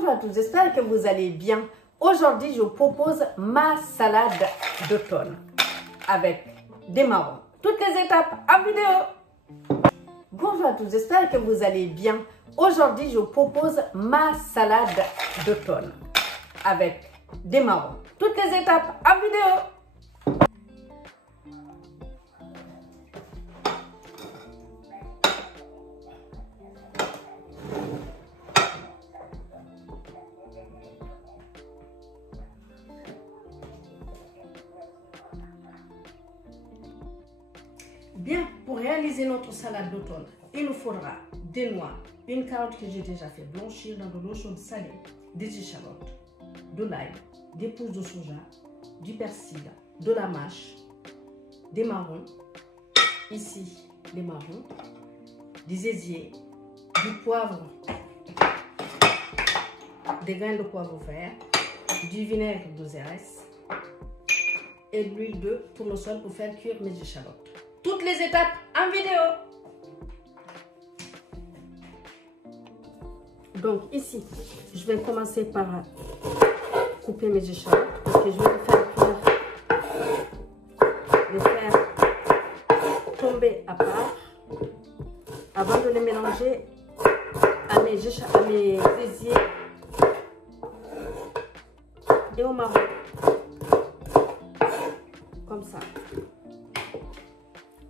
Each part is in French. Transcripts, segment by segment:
Bonjour à tous, j'espère que vous allez bien. Aujourd'hui, je vous propose ma salade d'automne avec des marrons. Toutes les étapes en vidéo. Bonjour à tous, j'espère que vous allez bien. Aujourd'hui, je vous propose ma salade d'automne avec des marrons. Toutes les étapes en vidéo. Bien, pour réaliser notre salade d'automne, il nous faudra des noix, une carotte que j'ai déjà fait blanchir dans de l'eau chaude salée, des échalotes, de l'ail, des pousses de soja, du persil, de la mâche, des marrons, ici les marrons, des aisiers, du poivre, des grains de poivre vert, du vinaigre de xérès et de l'huile de tournesol pour faire cuire mes échalotes. Toutes les étapes en vidéo. Donc ici, je vais commencer par couper mes échalotes parce que je vais les faire tomber à part avant de les mélanger à mes aisiers et au marron. Comme ça.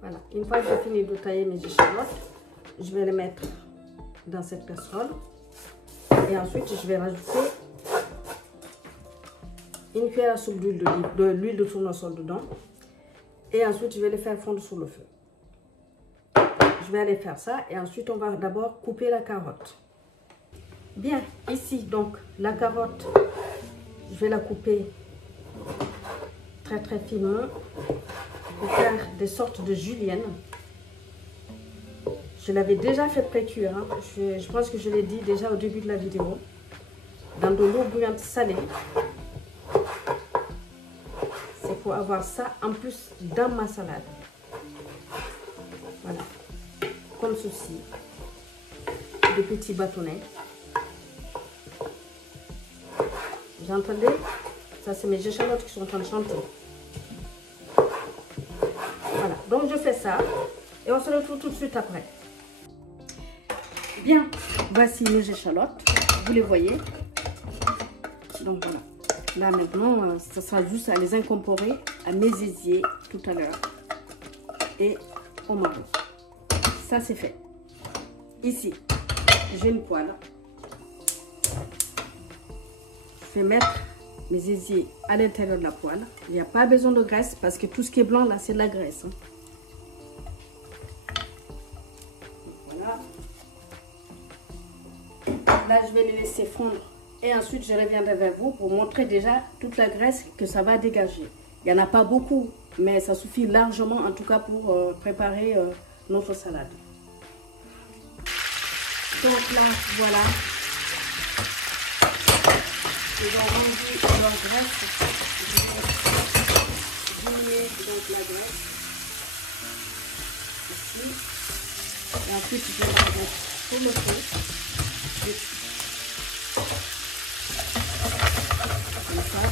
Voilà, une fois que j'ai fini de tailler mes échalotes, je vais les mettre dans cette casserole. Et ensuite, je vais rajouter une cuillère à soupe de l'huile de tournesol dedans. Et ensuite, je vais les faire fondre sur le feu. Je vais aller faire ça et ensuite, on va d'abord couper la carotte. Bien, ici, donc, la carotte, je vais la couper très très finement. Pour faire des sortes de julienne. Je l'avais déjà fait pré-cuire, hein. Je pense que je l'ai dit déjà au début de la vidéo. Dans de l'eau bouillante salée. C'est pour avoir ça en plus dans ma salade. Voilà. Comme ceci. Des petits bâtonnets. Vous entendez? Ça, c'est mes échalotes qui sont en train de chanter. Voilà, donc je fais ça et on se retrouve tout de suite après. Bien, voici mes échalotes, vous les voyez. Donc voilà, là maintenant, ça sera juste à les incorporer à mes aisiers tout à l'heure et au marron. Ça c'est fait. Ici, j'ai une poêle. Je vais mettre mes aisiers à l'intérieur de la poêle. Il n'y a pas besoin de graisse parce que tout ce qui est blanc là, c'est de la graisse. Hein. Voilà. Là, je vais les laisser fondre. Et ensuite, je reviendrai vers vous pour montrer déjà toute la graisse que ça va dégager. Il n'y en a pas beaucoup, mais ça suffit largement en tout cas pour préparer notre salade. Donc là, voilà. Ils ont rendu leur graisse. Je vais diminuer donc la graisse. Ici. Et ensuite, je vais la mettre sur le feu. Comme ça.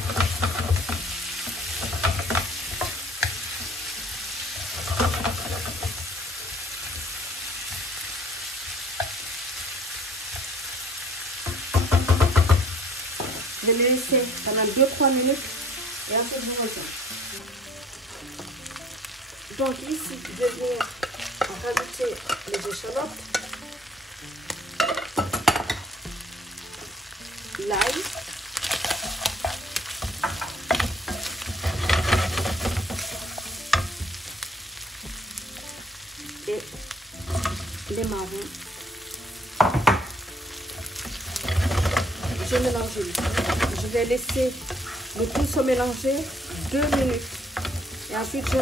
Je vais les laisser pendant 2-3 minutes et ensuite je reviens. Donc ici, je vais venir rajouter les échalotes, l'ail, et les marrons. Je mélange. Je vais laisser le tout se mélanger 2 minutes. Et ensuite, je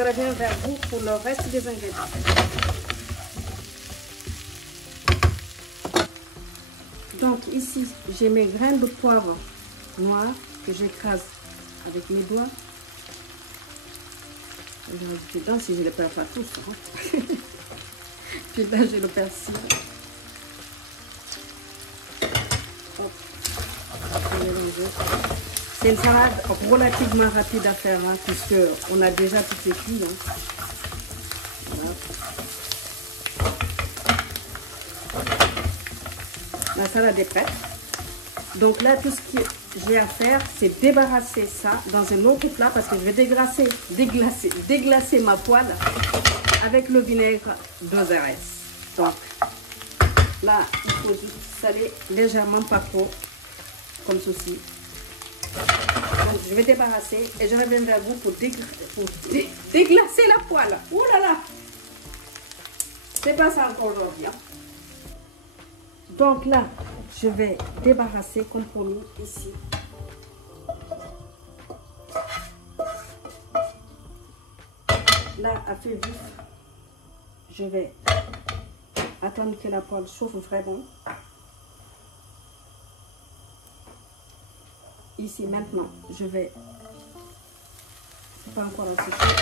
reviens vers vous pour le reste des ingrédients. Donc ici, j'ai mes grains de poivre noir que j'écrase avec mes doigts. Je vais rajouter dedans si je ne les perds pas tous. Hein. Puis là, j'ai le persil. Hop. C'est une salade relativement rapide à faire, hein, puisque on a déjà tout cuit. Hein. Voilà. La salade est prête. Donc là, tout ce que j'ai à faire, c'est débarrasser ça dans un autre plat parce que je vais déglacer ma poêle avec le vinaigre d'Ozarès. Donc là, il faut juste saler légèrement, pas trop, comme ceci. Donc je vais débarrasser et je reviens vers vous pour déglacer la poêle. Oh là là! C'est pas ça encore aujourd'hui. Hein. Donc là, je vais débarrasser comme promis ici. Là, à feu vif, je vais attendre que la poêle chauffe vraiment. Ici, maintenant, je vais... C'est pas encore assez chaud.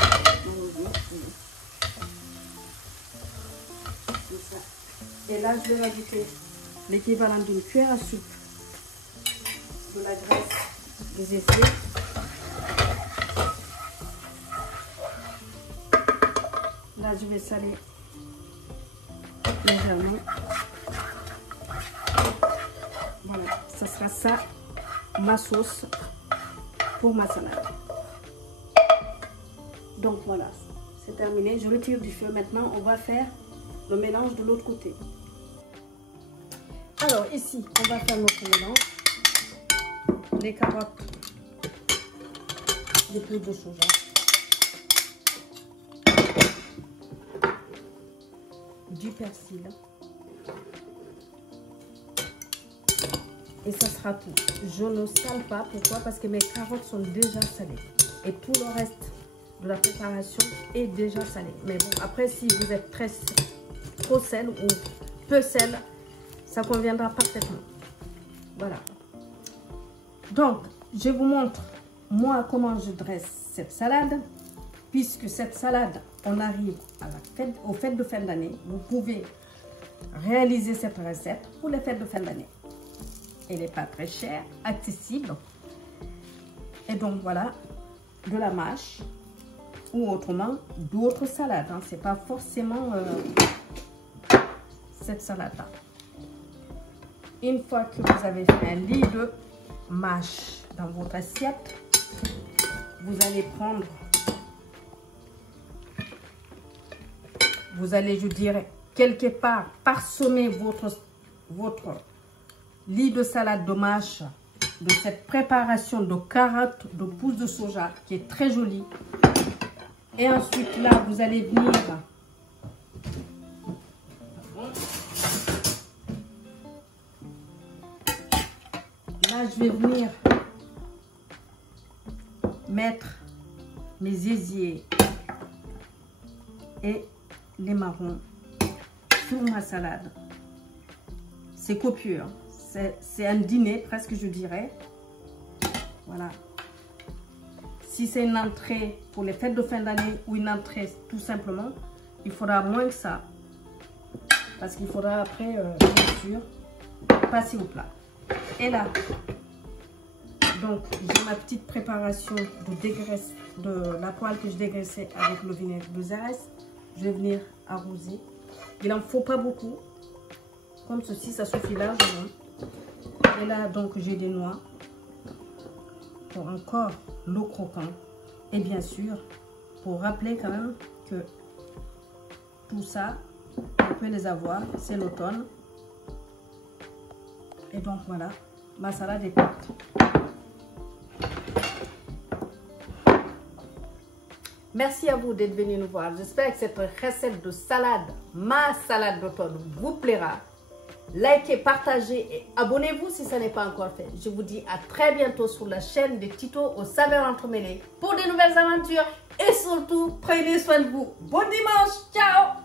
Et là, je vais rajouter l'équivalent d'une cuillère à soupe de la graisse des essais. Là, je vais saler légèrement. Voilà, ça sera ça, ma sauce pour ma salade. Donc voilà, c'est terminé. Je retire du feu. Maintenant, on va faire le mélange de l'autre côté. Alors ici, on va faire notre mélange. Les carottes, des poudres de soja, du persil. Et ça sera tout. Je ne sale pas. Pourquoi? Parce que mes carottes sont déjà salées. Et tout le reste de la préparation est déjà salé. Mais bon, après, si vous êtes trop sel ou peu sel, ça conviendra parfaitement. Voilà. Donc, je vous montre, moi, comment je dresse cette salade. Puisque cette salade, on arrive à aux fêtes de fin d'année. Vous pouvez réaliser cette recette pour les fêtes de fin d'année. Elle n'est pas très chère, accessible. Et donc, voilà, de la mâche ou autrement d'autres salades. Hein. Ce n'est pas forcément cette salade-là. Une fois que vous avez fait un lit de mâche dans votre assiette, vous allez prendre, vous allez, je dirais, quelque part parsemer votre lit de salade de mâche de cette préparation de carottes, de pousses de soja qui est très jolie. Et ensuite là, vous allez venir je vais venir mettre mes ésiers et les marrons sur ma salade. C'est copieux, hein. C'est un dîner presque, je dirais. Voilà. Si c'est une entrée pour les fêtes de fin d'année ou une entrée tout simplement, il faudra moins que ça. Parce qu'il faudra après, bien sûr, passer au plat. Et là, donc j'ai ma petite préparation de la poêle que je dégraissais avec le vinaigre d'Ozarès. Je vais venir arroser. Il n'en faut pas beaucoup. Comme ceci, ça suffit largement. Et là, donc, j'ai des noix pour encore l'eau croquante. Et bien sûr, pour rappeler quand même que tout ça, vous pouvez les avoir. C'est l'automne. Et donc, voilà, ma salade est prête. Merci à vous d'être venu nous voir. J'espère que cette recette de salade, ma salade d'automne, vous plaira. Likez, partagez et abonnez-vous si ce n'est pas encore fait. Je vous dis à très bientôt sur la chaîne des tutos aux saveurs entremêlées pour de nouvelles aventures. Et surtout, prenez soin de vous. Bon dimanche. Ciao.